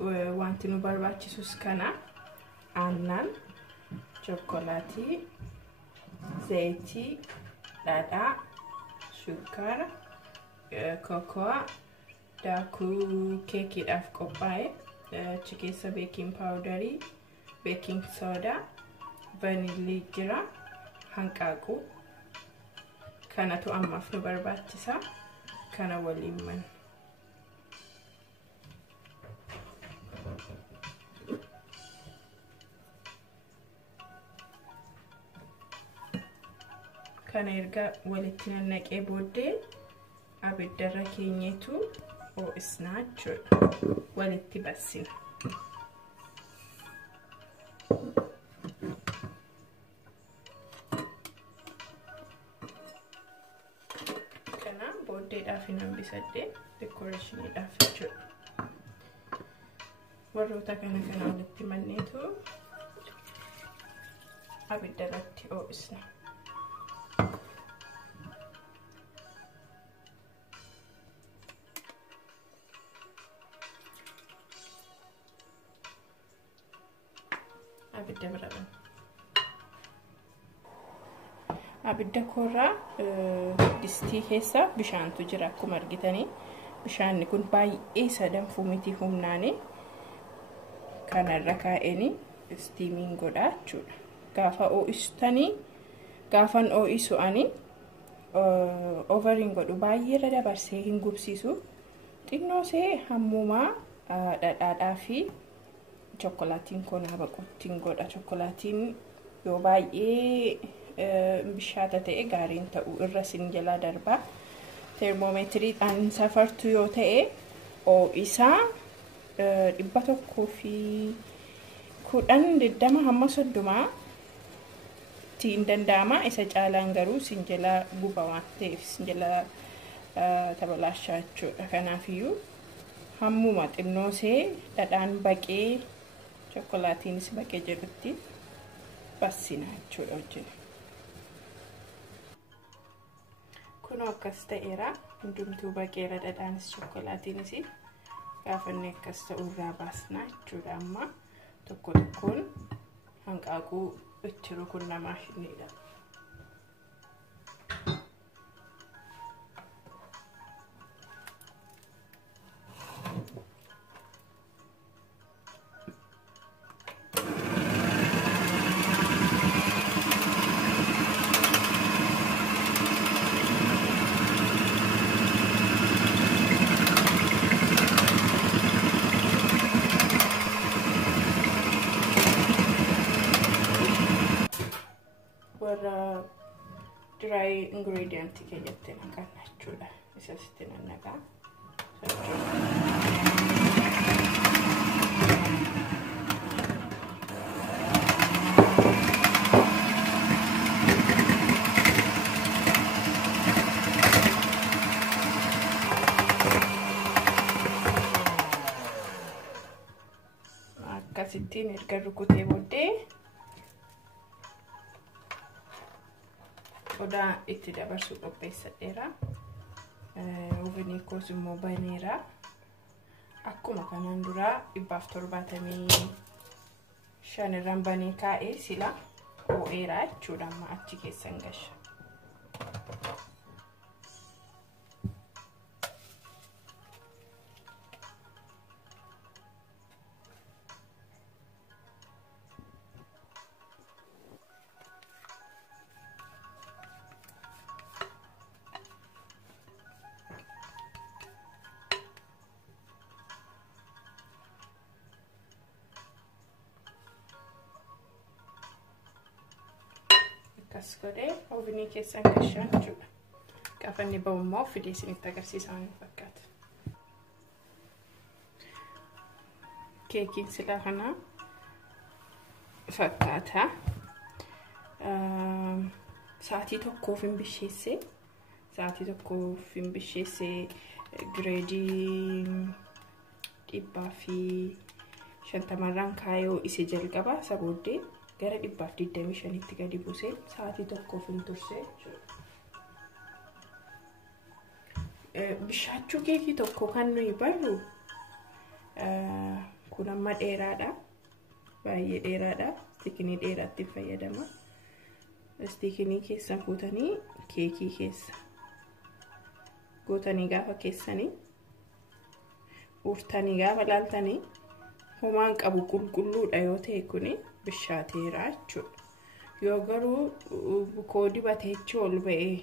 wanti nu barbaachisus kana aannan, chokkolaatii, zayitii, dhadhaa, shukkaara, kokoa, daakuu keekiidhaaf qophaa'e, achi keessa baking powderii, baking soda, vanilii jira, hanqaaquu. Kanatu ammaaf nu barbaachisa. Kana waliin man kana erga walitti nannaqee booddee abiddarra keenyeetu ho'isnaa jechuudha. Walitti bassina. Kana booddeedhaaf hin hambisadhee decorationidhaaf jechuudha. Warroota kana walitti manneetu abiddarratti ho'isna. Abidda korraa distii keessa bishaantu jira akkuma argitanii. Bishaanni kun baay'ee sadanfuu miti humnaani. Kanarra kaa'anii steaming godhaa jechuudha. Gaafa oo'istanii gaafan oo'isu ani overiin godhu baay'eerra dabarsee hin gubsiisu. Xinnoosee hammumaa dhadhaadhaa fi chokkolaatiin konaa baquttiin godha. Chokkolaatiin yoo baay'ee bishaata ta'e gaariin ta'u irra sin jala darba. Termoomeetiriidhaan safartu yoo ta'e oo'isaa 110 hamma 30 tiin danda'ama. Isa caalaan garuu sin jala guba waan ta'eef sin jala tabalaashaa jechuudha. Kanaafiyyuu hammuma xinnoosee dhadhaan baqee chokkolaatiinis baqee jedhutti bassina jechuudha wajjin. Kunoo akkas ta'eera. Hundumtuu baqeera dhadhaanis chokkolaatiinis. Gaafanne akkas ta'urraa baasna jechuudha. Amma tokko tokkoon hanqaaquu itti rukunna maashiniidha. Dry ingredient keeyyatti naqanna jechuudha. Isa sitti nannaqaa. Akkasittiin erga rukutee booddee odaa itti dabarsuu qopheessadheera. Ovenii koos immoo baneera. Akkuma kanaan dura 175 irraan banee kaa'ee sila oo'eera jechuudha. Amma achi keessan gasha. Ascoltate, ovenii keessan gashaa jechuudha. Gaafa inni ba'u immoo fidee isinitti agarsiisaa fakkaata. Keekiin silaa kana fakkaata. Sa'aatii tokkoof hin bisheessee. Sa'aatii tokkoof hin bisheessee gireedii 150 kaayoo isa jalqaba isa booddee gara 125tti gadi buusee sa'aatii tokkoof hin tursee jechuudha. Bishaachuu keekii tokko kan nuyi barru kun amma dheeraadha. Baay'ee dheeraadha. Istiikinii dheeraatti fayyadama. Istiikinii keessa fuutanii keekii keessa gootanii gaafa keessanii urtanii gaafa laaltanii homaan qabu qulqulluudha yoo ta'e kuni bishaateera jechuudha. Yoo garuu bukoo dibateechi ol ba'ee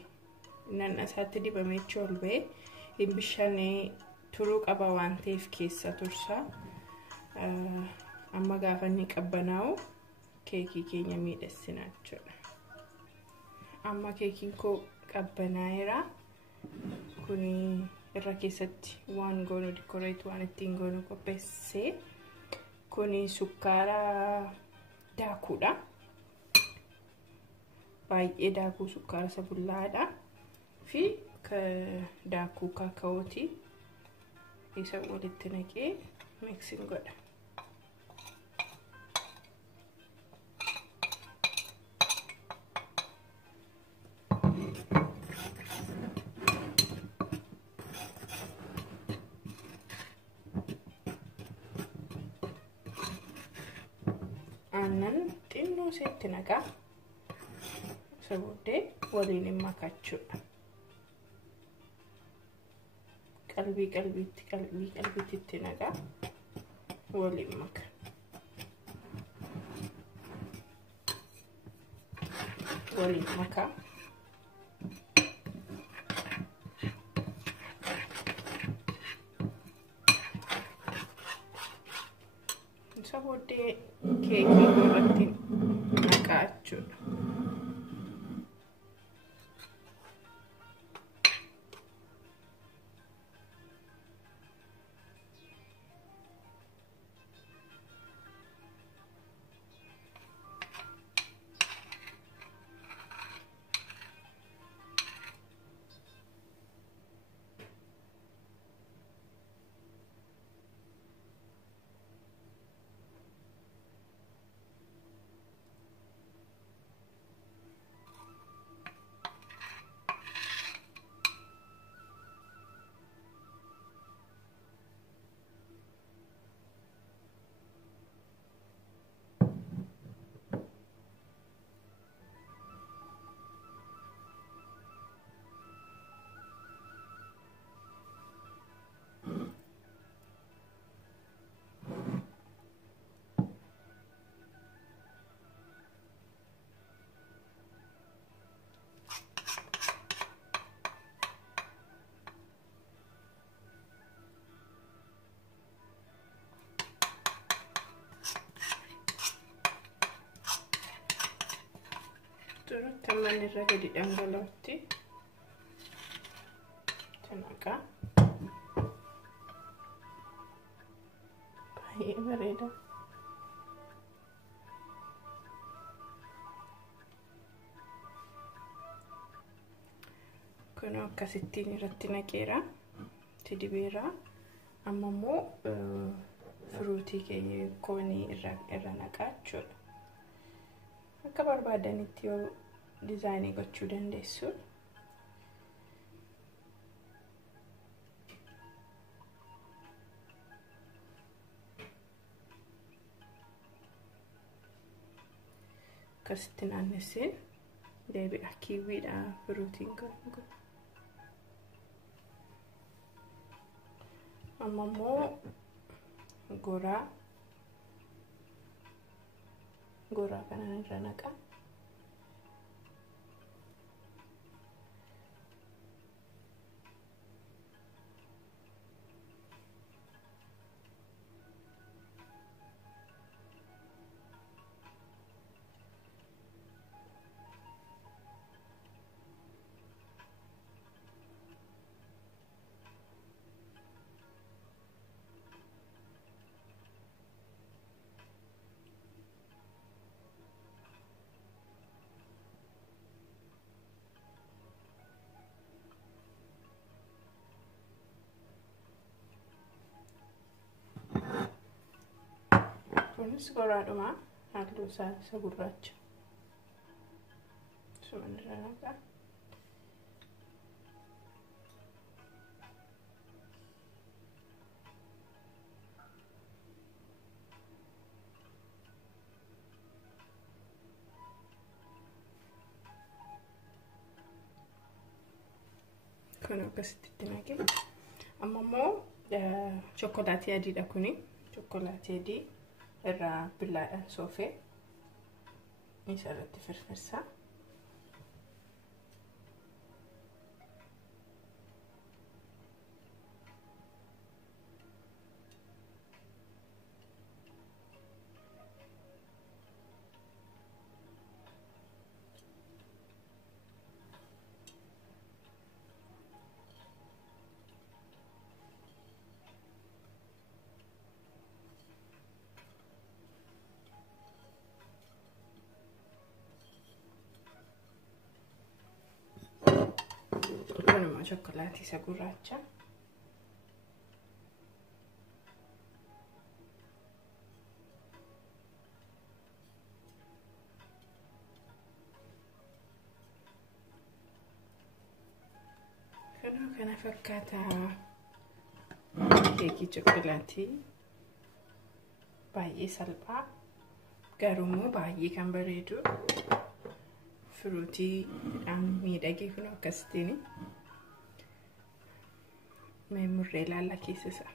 nan asaatti dibameechi ol ba'ee hin bishaanee turuu qaba waan ta'eef keessa tursaa. Amma gaafa inni qabbanaa'u keekii keenya miidhagsinaa jechuudha. Amma keekiin koo qabbanaa'eera. Kuni irra keessatti waan goonu dikoreet waan ittiin goonu qopheessee kuni sukkaara daakuudha. Baay'ee daakuu sukkaara sabullaadha fi daakuu kaakaooti. Isa walitti naqee miksiin godha. Aannan xinnoo seetti naqaa. Saboodee waliin makachuudha. qalbii itti naqaa. Waliin maka. Waliin makaa. Saboodee keekii irratti naqaa jechuudha. Taman irra gadi dhangala'utti naqaa. Baay'ee bareeda. Kun akkasittiin irratti naqeera. Itti dibeera. Amma immoo firuutii keenya koonii irra naqaa jechuudha. Akka barbaadanitti yoo dizaayinii gochuu dandeessu. Akkasitti naannessee deebi'a. Kiiwiidha firuutiin kun. Amma immoo goraa kanan irra naqaa. Kunis goraadhuma halluu isaa gurraacha. Suman irra naqaa. Kun akkasitti naqe. Amma immoo chokkolaatii adiidha kuni. Chokkolaatii adii irraa billaadhaan soofee isa irratti firfirsa. Chokkolaatii isa gurraacha. Kana fakkaata keekii chokkolaatii baay'ee salphaa garuu baay'ee kan bareedu fruutiidhaan miidhagee kun akkasitti murree ilaalla keessa isaa.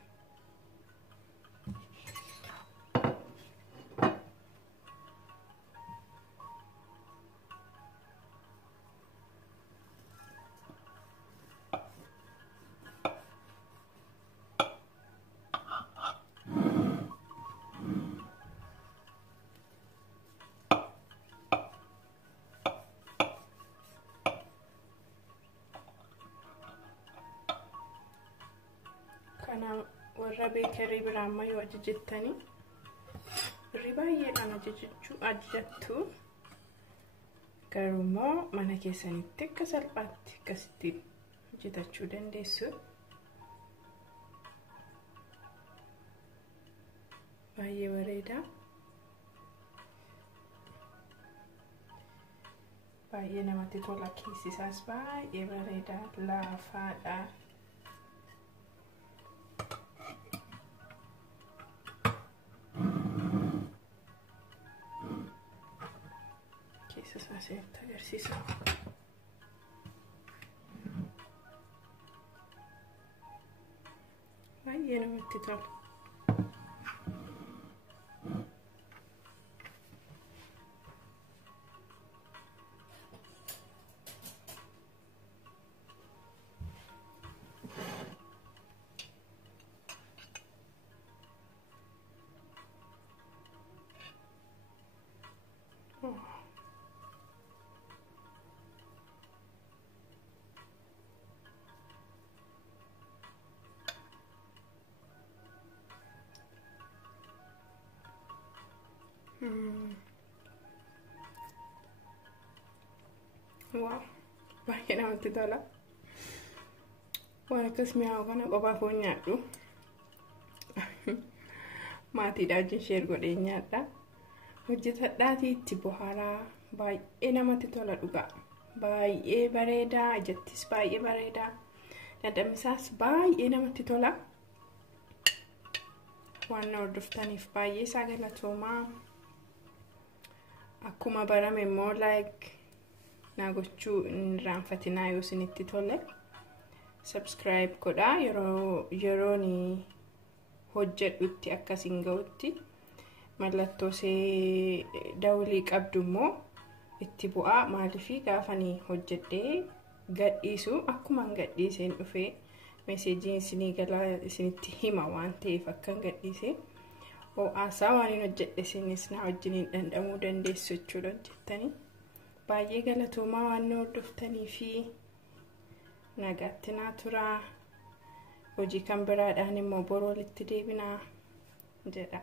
Kana warra beekarii biraa amma yoo ajajettanii birrii baay'eedhaan ajajattu garuu immoo mana keessanitti akka salphaatti akkasitti hojjetachuu dandeessu. Baay'ee bareeda. Baay'ee namatti tola. Keessi isaas baay'ee bareeda, laafaadha. Keessa isaa agarsiisa. Baay'ee namatti tola. Wow, baay'ee namatti tola. Waan akkas mi'aawu kana qophaa koo nyaadhu. Maatiidhaa wajjin sheer godhee nyaadha. Hojjetadhaatii itti bohaaraa. Baay'ee namatti tola dhugaa. Baay'ee bareeda, ijattis baay'ee bareeda. Dhandhamisaas baay'ee namatti tola. Waan na hordoftaniif baay'ee isaa galatoomaa. Akkuma barame immoo like na gochuu hin irraanfatinaa yoo isinitti tole. Subscribe godhaa yeroo ni hojjedhutti akkasiin ga'utti. Mallattoo see dawlii qabdu immoo itti bu'aa. Maaliif gaafa ni hojjedhee gadhiisu akkuman gadhiiseen dhufee meeseejiin isinii galaa isinitti hima waan ta'eef akkan gadhiise. Aasaa waan hin hojjedhe isinis na wajjiniin dhandhamuu dandeessu jechuudha hojjettanii. Baay'ee galatoomaa waan na hordoftanii fi nagaatti naa turaa. Hojii kan biraadhaan immoo boroo walitti deebinaa jedha.